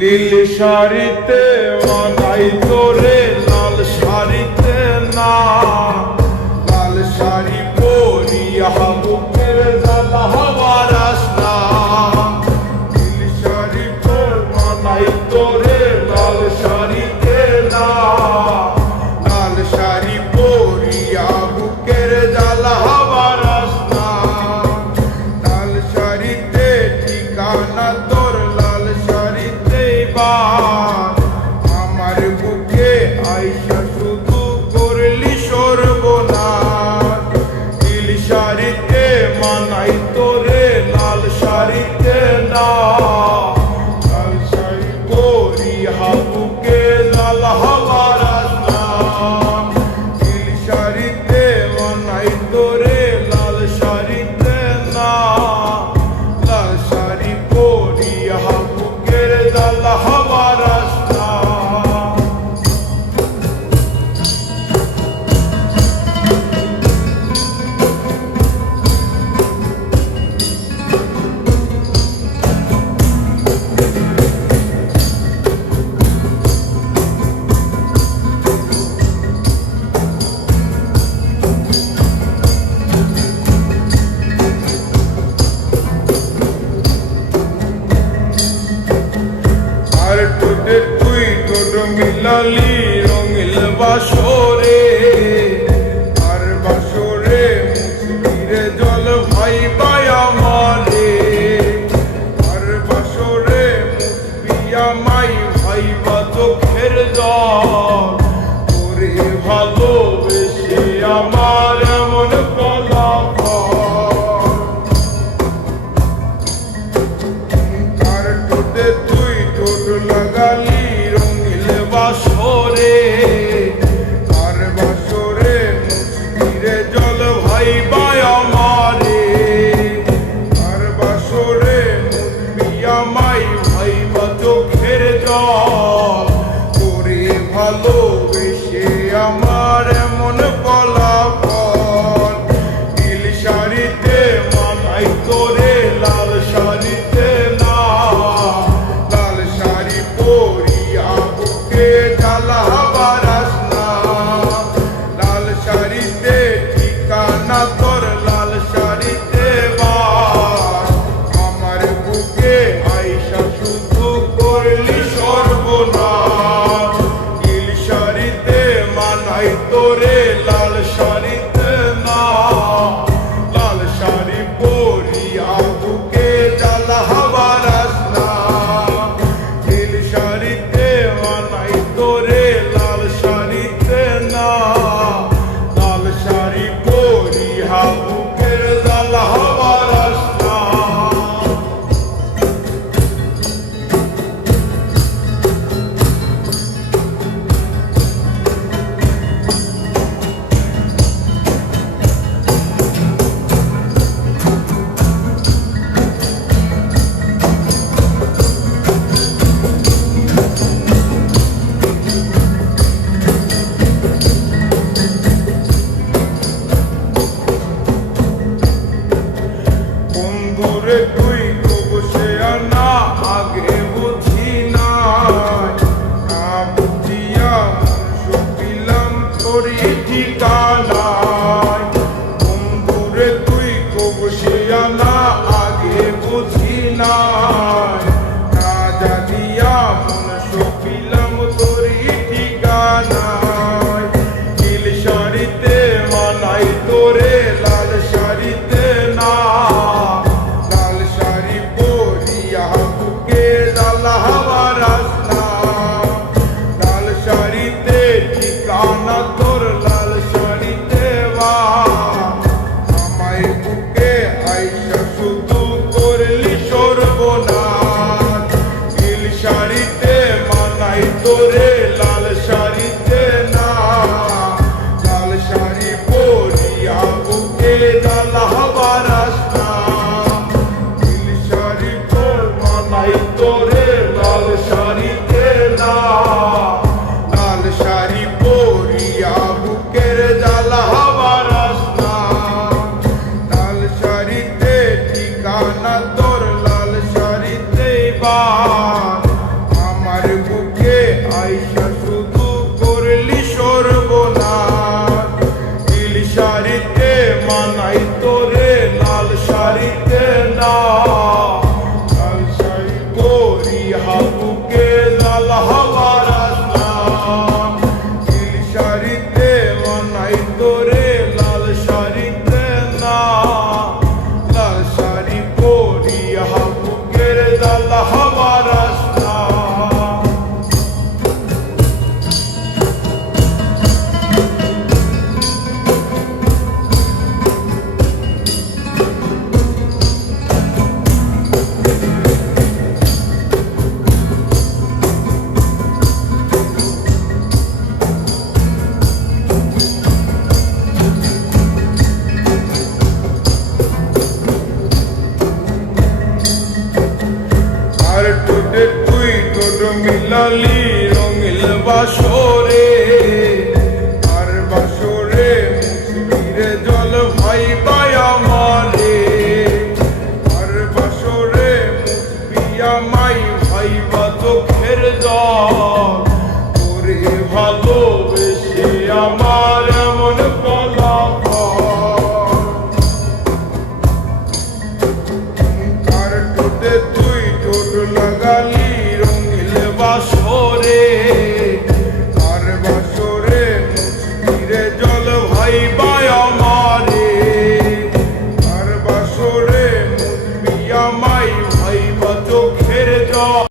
নীল শাড়িতে মানাই তোরে লাল শাড়িতে না, লাল শাড়ি পরিয়া বুকের জ্বালা বারাস না। নীল শাড়ি তোর মানাই তোরে লাল শাড়িতে না, লাল শাড়ি পরিয়া বুকের জ্বালা বারাস না। লাল শাড়িতে ঠিকানা তোর, লাল শাড়িতে বাস। আমার বুকে আইসা শুধু করলি সর্বনাশ। নীল শাড়িতে মানাই তোরে লাল শাড়িতে না, লাল শাড়ি পরিয়া বুকে জ্বালা বারাস না। নীল শাড়িতে মানাই তোরে লাল শাড়িতে না, লাল শাড়ি পরিয়া বুকের জ্বালা বারাস না। আর ঠোঁটে তুই ঠোঁট মিলালি রঙিল বাসরে, আর বাসরে মুসবিরে জল ভাই আমারে। আর বাসরে মুসবিয়া মাই ভাই বা চোখের জল, তোরে ভালোবেসে আমার এমন ফলাফল। আর ঠোঁটে তুই ঠোঁট লাগালি রঙিল বাসরে, হাবুকে লাল হাওয়ার আসলাম নীল শাড়িতে বানাই তোরে লাল শাড়িতে না লাল শাড়ি পরি হাবুকের লাল হাওয়ার আসলাম আর ঠোঁটে তুই ঠোঁট মিলালি রঙিল বাসর